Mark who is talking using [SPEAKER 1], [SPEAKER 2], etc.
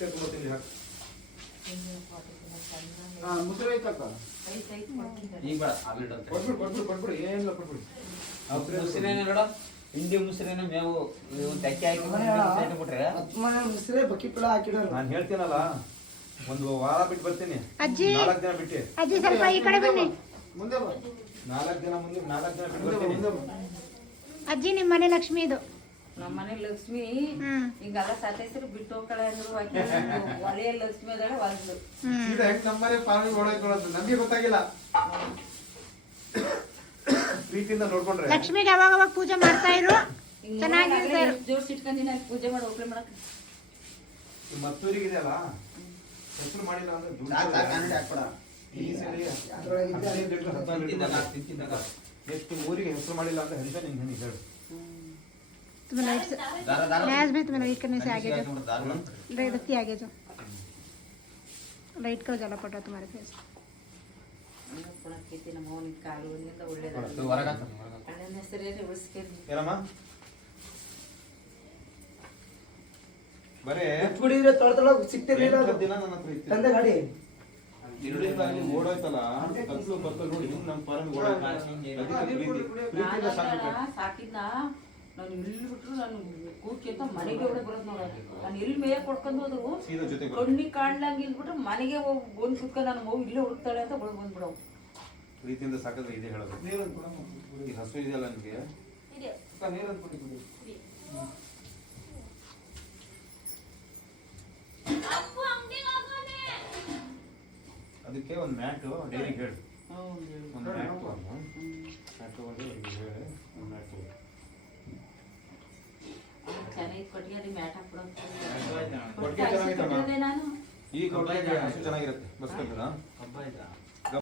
[SPEAKER 1] ತಿಂಡಿ ಹಾಕು. ಹಾ ಮುಸುರೆ ಐತಕ್ಕ
[SPEAKER 2] ಈಗ ಬೇಡ ಆಮ್ಲೆಟ್ ಅಂತ
[SPEAKER 1] ಕೊಟ್ಬಿಡು ಕೊಟ್ಬಿಡು ಕೊಟ್ಬಿಡು ಏನಿಲ್ಲ ಕೊಟ್ಬಿಡು.
[SPEAKER 2] ಮುಸ್ರೇನ ನೋಡ ಹಿಂಡಿ ಮುಸ್ರೇನ ಮೇವು ಇವು ತೆಕ್ಕೆ ಹಾಕಿ ಬಿಟ್ರೆ
[SPEAKER 3] ಮುಸ್ರೆ ಬಕಿಪಳ ಹಾಕಿಡೋರು.
[SPEAKER 1] ನಾನು ಹೇಳ್ತೀನಲ್ಲ ಒಂದು ವಾರ ಬಿಟ್ಟು ಬರ್ತೀನಿ.
[SPEAKER 4] ಅಜ್ಜಿ
[SPEAKER 1] ನಾಲ್ಕು ದಿನ ಬಿಟ್ಟು.
[SPEAKER 4] ಅಜ್ಜಿ ಸ್ವಲ್ಪ ಈ ಕಡೆ ಬನ್ನಿ.
[SPEAKER 3] ಮುಂದೆ ಬಾ.
[SPEAKER 1] ನಾಲ್ಕು ದಿನ ಮುಂದೆ ನಾಲ್ಕು ದಿನ ಬಿಟ್ಟು ಬರ್ತೀನಿ.
[SPEAKER 4] ಅಜ್ಜಿ ನಿಮ್ಮ ಮನೆ ಲಕ್ಷ್ಮಿ ಇದು.
[SPEAKER 5] ನಮ್ಮ ಮನೆ ಲಕ್ಷ್ಮಿ ಹಿಂಗೆಲ್ಲ ಸತೈಸರು ಬಿಟ್ಟು ಹೋಗ್ತಾಳೆ ಅಂದ್ರು ಆಕೆ ಒಲೆಯ ಲಕ್ಷ್ಮಿ ಅದಾಳೆ
[SPEAKER 3] ಇದು ಹೆಂಗ್ ನಮ್ಮನೆ ಪಾಲನೆ ಓಡಾಕೊಳ್ಳೋದು ನಮಗೆ ಗೊತ್ತಾಗಿಲ್ಲ.
[SPEAKER 1] ಪ್ರೀತಿಯಿಂದ ನೋಡ್ಕೊಂಡ್ರೆ.
[SPEAKER 4] ಲಕ್ಷ್ಮಿಗೆ ಅವಾಗ ಅವಾಗ ಪೂಜೆ ಮಾಡ್ತಾ ಇರು? ಚೆನ್ನಾಗಿರುತ್ತೆ
[SPEAKER 5] ಜೋಡ್ಸಿಟ್ಕೊಂಡಿನ ಪೂಜೆ ಮಾಡಿ ಹೋಗ್ಲಿ ಮಾಡಕ್.
[SPEAKER 1] ಮತ್ತೂರಿಗೆ ಇದೆಯಲ್ಲ ಹೆಸರು ಮಾಡಿಲ್ಲ ಅಂದ್ರೆ ದುಡ್ಡು
[SPEAKER 2] ಹಾಕ್ಬೇಡ.
[SPEAKER 1] ಈ ಸರಿ ಹದಿನೈದು ಲೀಟ್ರ್, ಹದಿನಾರು ಲೀಟ್ರ್ ಎಷ್ಟು ಊರಿಗೆ ಹೆಸರು ಮಾಡಿಲ್ಲ ಅಂತ ಹರಿತ ನಿಂಗೆ ಹೇಳಿ ಹೇಳು.
[SPEAKER 4] तुम्हें लाइट से
[SPEAKER 2] ದಾರ ದಾರ
[SPEAKER 4] गैस में तुम्हें लाइट करने से आगे
[SPEAKER 2] ಕನ್ಫ್ಯೂಸ್
[SPEAKER 4] जाओ
[SPEAKER 2] ಆಯ್ತು ನೋಡು, ದಾರ ಮಾಡ್ಬಿಡ್ರಿ.
[SPEAKER 4] लाइट रखती आगे जाओ लाइट का उजाला पड़ रहा है तुम्हारे फेस
[SPEAKER 5] ಕೊಡಕ್ಕೈತಿ ನಮ್ಮ ಅವನಿಗೆ ಕಾಲು ಒಂದಿಂದ
[SPEAKER 2] ಇದು
[SPEAKER 5] ಒಳ್ಳೇದಾಗಲಿ
[SPEAKER 2] ಹೊರಗೆ ಹಾಕ್ತಾರೆ, ಹೊರಗೆ ಹಾಕ್ತಾರೆ.
[SPEAKER 5] ಅಣ್ಣನ ಹೆಸರೇನೆ ಉಳಿಸ್ಕೊಂಡು
[SPEAKER 1] ಏನಮ್ಮ ಬರೇ
[SPEAKER 3] ಕುಡಿದ್ರೆ ತೊಳ ತೊಳ ಸಿಕ್ತಿರ್ಲಿಲ್ಲ
[SPEAKER 1] ಎಂಟು
[SPEAKER 3] ಅದು.
[SPEAKER 1] ದಿನ ನನ್ನ ಹತ್ರ ಇತ್ತು.
[SPEAKER 3] ತಂದೆ ಗಾಡಿ
[SPEAKER 1] ಇಲ್ಲಿಂದ ಅಲ್ಲಿ ಓಡೋಯ್ತಲ್ಲ ಕತ್ಲು ಕತ್ಲು ನೋಡಿ ಹಿಂಗ್ ನಮ್ಮ ಫಾರಂ ಓಡೋಯ್ತು ಅದಕ್ಕೆ ಪ್ರೀತಿ ಪ್ರೀತಿಯಿಂದ ಸಾಕ್ಬೇಕು.
[SPEAKER 5] ಸಾಕಿದ್ನ ನಾನು ಎಲ್ಲಿ ಬಿಟ್ರು ನಾನು ಕೂಕಿ ಅಂತ ಮನೆಗೆ ಒಳಗೆ ಬರೋದು ನೋಡ. ನಾನು ಎಲ್ಲಿ ಮೇಯೆ ಕೊಡ್ಕೊಂಡು ಹೋದ್ರು. ಕಣ್ಣಿಗೆ ಕಾಣ್ಲಂಗೆ ಇಲ್ಬಿಟ್ರೆ ಮನೆಗೆ ಹೋಗಿ ಬಂದು ಸುಕ್ಕ ನಾನು ಹೋಗಿ ಇಲ್ಲೇ ಹುಡುಕ್ತಾಳೆ ಅಂತ ಒಳಗೆ ಬಂದ್ಬಿಡವು.
[SPEAKER 1] ಪ್ರೀತಿಯಿಂದ ಸಾಕಾದ್ರೆ ಇದೆ ಹೇಳೋದು.
[SPEAKER 3] ನೀರನ್ನು.
[SPEAKER 1] ಈ ಹಸು ಇದೆಯಲ್ಲ ನಿಮಗೆ?
[SPEAKER 3] ನೀರನ್ನು ಕುಡಿ, ಕುಡಿ.
[SPEAKER 1] ಅದಕ್ಕೆ ಒಂದು ಮ್ಯಾಟು ಡೈರಿಗೆ ಹೇಳು. ಒಂದು ಮ್ಯಾಟ್ ತಗೊಂಡು ಅವ್ರಿಗೆ ಹೇಳಿ ಒಂದು ಮ್ಯಾಟ್ ತಗೊಂಡು
[SPEAKER 5] ಚೆನ್ನಾಗಿ ಕೊಟ್ಟಿಗೆ ಮ್ಯಾಟ್ ಹಾಕ್ಬಿಡೋ
[SPEAKER 1] ಕೊಟ್ಟಿಗೆ
[SPEAKER 5] ನಾನು.
[SPEAKER 1] ಈ ಕೊಟ್ಟಿಗೆ ಚೆನ್ನಾಗಿರುತ್ತೆ ಬಸ್
[SPEAKER 2] ಹಬ್ಬ ಆಯ್ತಾ